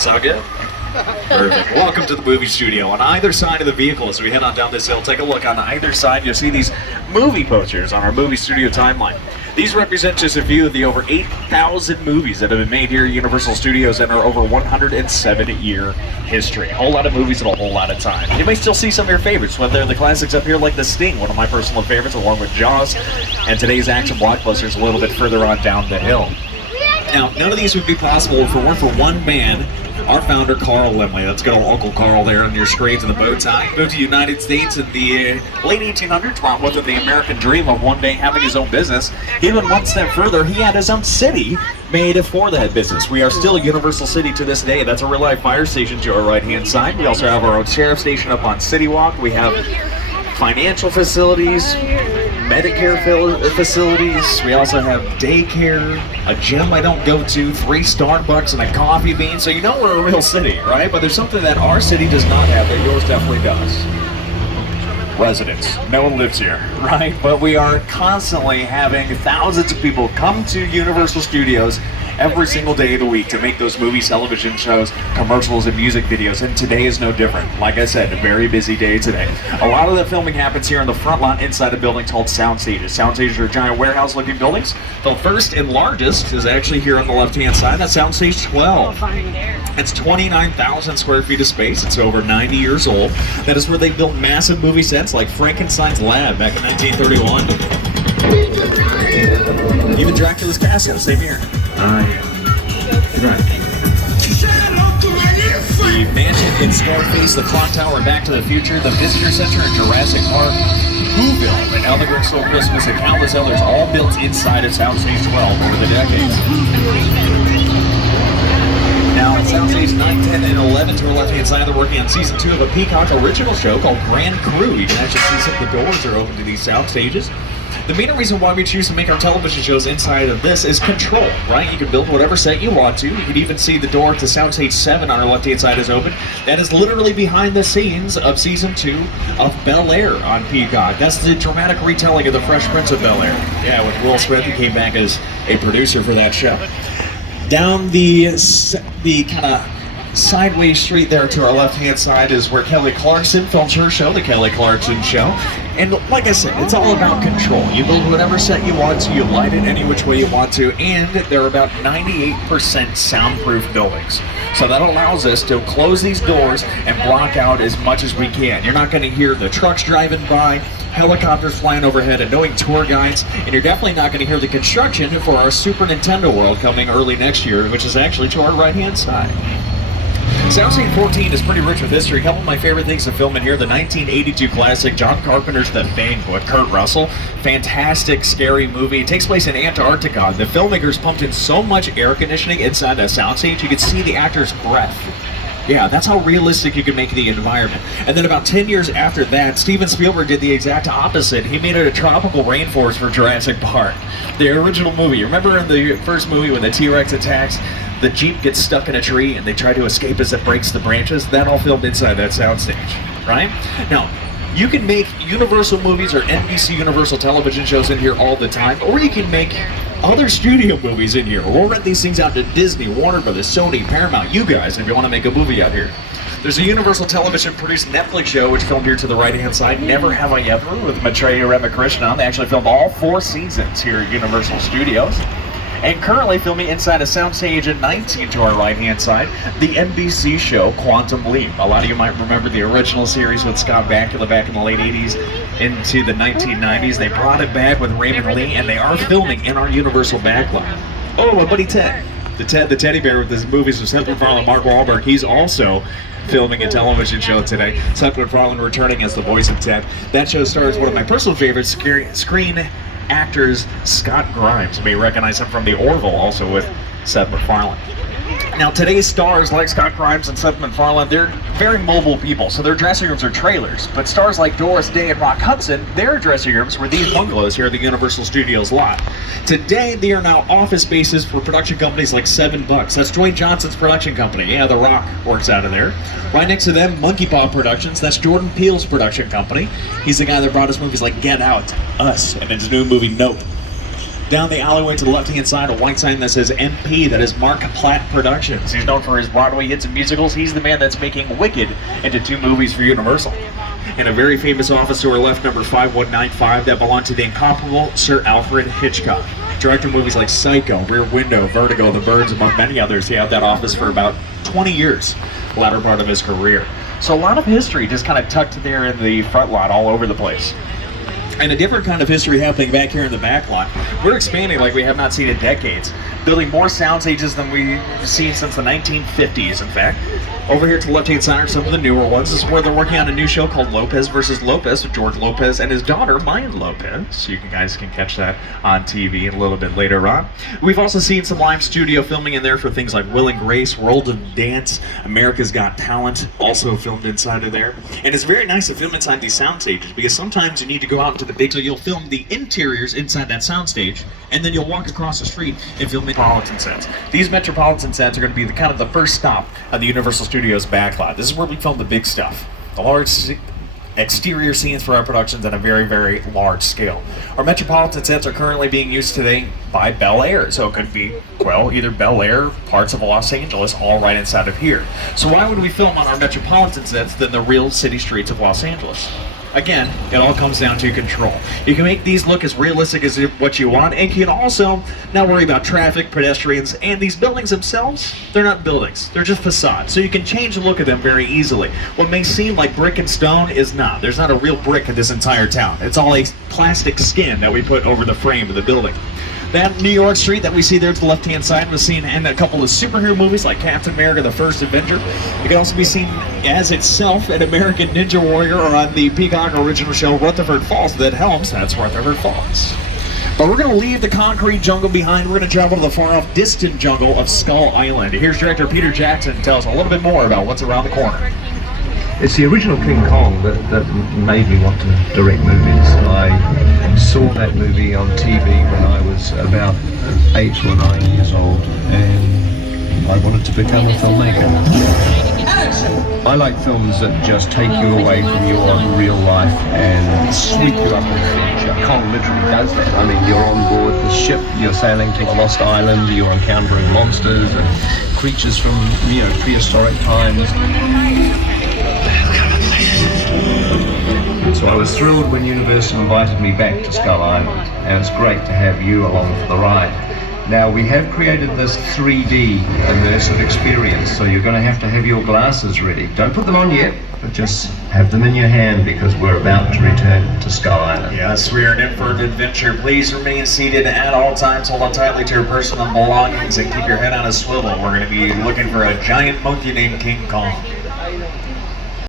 Sound good? Perfect. Welcome to the movie studio. On either side of the vehicle, as we head on down this hill, take a look. On either side, you'll see these movie posters on our movie studio timeline. These represent just a few of the over 8,000 movies that have been made here at Universal Studios in our over 107-year history. A whole lot of movies and a whole lot of time. You may still see some of your favorites, whether they're the classics up here like The Sting, one of my personal favorites, along with Jaws, and today's action blockbusters a little bit further on down the hill. Now, none of these would be possible if it weren't for one man, our founder, Carl Lemley. Let's go, Uncle Carl there on your screens and the bow tie. Moved to the United States in the late 1800s, brought with him the American dream of one day having his own business. He went one step further. He had his own city made for that business. We are still Universal City to this day. That's a real-life fire station to our right-hand side. We also have our own sheriff station up on City Walk. We have financial facilities, Medicare facilities. We also have daycare, a gym I don't go to, 3 Starbucks, and a coffee bean. So you know we're a real city, right? But there's something that our city does not have that yours definitely does. Residents. No one lives here, right? But we are constantly having thousands of people come to Universal Studios every single day of the week to make those movies, television shows, commercials, and music videos, and today is no different. Like I said, a very busy day today. A lot of the filming happens here in the front lot inside a building called sound stages. Sound stages are giant warehouse-looking buildings. The first and largest is actually here on the left-hand side. That's sound stage 12. It's 29,000 square feet of space. It's over 90 years old. That is where they built massive movie sets like Frankenstein's Lab back in 1931. Even Dracula's Castle, same year. Right. The mansion in Scarface, the clock tower in Back to the Future, the visitor center in Jurassic Park, Whoville, and Elegant Soul Christmas, and countless others, all built inside of Soundstage 12 over the decades. Now, at Soundstage 9, 10, and 11 to our left-hand side, they're working on season 2 of a Peacock original show called Grand Crew. You can actually see some of the doors are open to these sound stages. The main reason why we choose to make our television shows inside of this is control, right? You can build whatever set you want to. You can even see the door to Soundstage 7 on our left-hand side is open. That is literally behind the scenes of season 2 of Bel-Air on Peacock. That's the dramatic retelling of the Fresh Prince of Bel-Air. Yeah, with Will Smith, who came back as a producer for that show. Down the kind of sideways street there to our left-hand side is where Kelly Clarkson films her show, The Kelly Clarkson Show. And like I said, it's all about control. You build whatever set you want to, you light it any which way you want to, and they're about 98% soundproof buildings. So that allows us to close these doors and block out as much as we can. You're not going to hear the trucks driving by, helicopters flying overhead, annoying tour guides, and you're definitely not going to hear the construction for our Super Nintendo World coming early next year, which is actually to our right-hand side. Soundstage 14 is pretty rich with history. A couple of my favorite things to film in here, the 1982 classic John Carpenter's The Thing with Kurt Russell. Fantastic, scary movie. It takes place in Antarctica. The filmmakers pumped in so much air conditioning inside that soundstage, you could see the actor's breath. Yeah, that's how realistic you can make the environment. And then about 10 years after that, Steven Spielberg did the exact opposite. He made it a tropical rainforest for Jurassic Park. The original movie, remember in the first movie when the T-Rex attacks, the Jeep gets stuck in a tree and they try to escape as it breaks the branches? That all filmed inside that soundstage, right? Now, you can make Universal movies or NBC Universal television shows in here all the time, or you can make other studio movies in here. We'll rent these things out to Disney, Warner Brothers, Sony, Paramount, you guys, if you want to make a movie out here. There's a Universal Television produced Netflix show which filmed here to the right-hand side, Never Have I Ever, with Maitreya Ramakrishnan. They actually filmed all 4 seasons here at Universal Studios. And currently filming inside a soundstage at 19 to our right-hand side, the NBC show Quantum Leap. A lot of you might remember the original series with Scott Bakula back in the late 80s into the 1990s. They brought it back with Raymond Lee, and they are filming in our Universal Backlot. Oh, my buddy Ted. The teddy bear with his movies with Seth MacFarlane, Mark Wahlberg. He's also filming a television show today. Seth MacFarlane returning as the voice of Ted. That show stars one of my personal favorites, screen actors, Scott Grimes. You may recognize him from The Orville, also with Seth MacFarlane. Now, today's stars like Scott Grimes and Seth MacFarlane, they're very mobile people, so their dressing rooms are trailers. But stars like Doris Day and Rock Hudson, their dressing rooms were these bungalows here at the Universal Studios lot. Today, they are now office spaces for production companies like 7 Bucks. That's Dwayne Johnson's production company. Yeah, The Rock works out of there. Right next to them, Monkey Paw Productions. That's Jordan Peele's production company. He's the guy that brought us movies like Get Out, Us, and his new movie Nope. Down the alleyway to the left-hand side, a white sign that says MP, that is Mark Platt Productions. He's known for his Broadway hits and musicals. He's the man that's making Wicked into 2 movies for Universal. And a very famous office to our left, number 5195, that belonged to the incomparable Sir Alfred Hitchcock. Director of movies like Psycho, Rear Window, Vertigo, The Birds, among many others. He had that office for about 20 years, the latter part of his career. So a lot of history just kind of tucked there in the front lot all over the place. And a different kind of history happening back here in the back lot. We're expanding like we have not seen in decades, building more sound stages than we've seen since the 1950s, in fact. Over here to the left-hand side are some of the newer ones. This is where they're working on a new show called Lopez versus Lopez with George Lopez and his daughter, Mayan Lopez. You guys can catch that on TV a little bit later on. We've also seen some live studio filming in there for things like Will and Grace, World of Dance, America's Got Talent, also filmed inside of there. And it's very nice to film inside these sound stages because sometimes you need to go out into the big, so you'll film the interiors inside that sound stage, and then you'll walk across the street and film Metropolitan sets. These Metropolitan sets are going to be the kind of the first stop at the Universal Studios backlot. This is where we film the big stuff, the large exterior scenes for our productions at a very, very large scale. Our Metropolitan sets are currently being used today by Bel Air, so it could be, well, either Bel Air, parts of Los Angeles, all right inside of here. So why would we film on our Metropolitan sets than the real city streets of Los Angeles? Again, it all comes down to control. You can make these look as realistic as what you want, and you can also not worry about traffic, pedestrians, and these buildings themselves, they're not buildings, they're just facades. So you can change the look of them very easily. What may seem like brick and stone is not. There's not a real brick in this entire town. It's all a plastic skin that we put over the frame of the building. That New York street that we see there to the left-hand side was seen in a couple of superhero movies like Captain America: The First Avenger. It can also be seen as itself an American Ninja Warrior, or on the Peacock original show Rutherford Falls. That helms, that's Rutherford Falls. But we're going to leave the concrete jungle behind. We're going to travel to the far-off distant jungle of Skull Island. Here's director Peter Jackson to tell us a little bit more about what's around the corner. It's the original King Kong that made me want to direct movies. I saw that movie on TV when I was about 8 or 9 years old, and I wanted to become a filmmaker. I like films that just take you away from your real life and sweep you up in the future. Kong literally does that. I mean, you're on board the ship, you're sailing to a lost island, you're encountering monsters and creatures from, prehistoric times. So I was thrilled when Universal invited me back to Skull Island, and it's great to have you along for the ride. Now, we have created this 3D immersive experience, so you're going to have your glasses ready. Don't put them on yet, but just have them in your hand because we're about to return to Skull Island. Yes, we are in for an adventure. Please remain seated at all times. Hold on tightly to your personal belongings and keep your head on a swivel. We're going to be looking for a giant monkey named King Kong.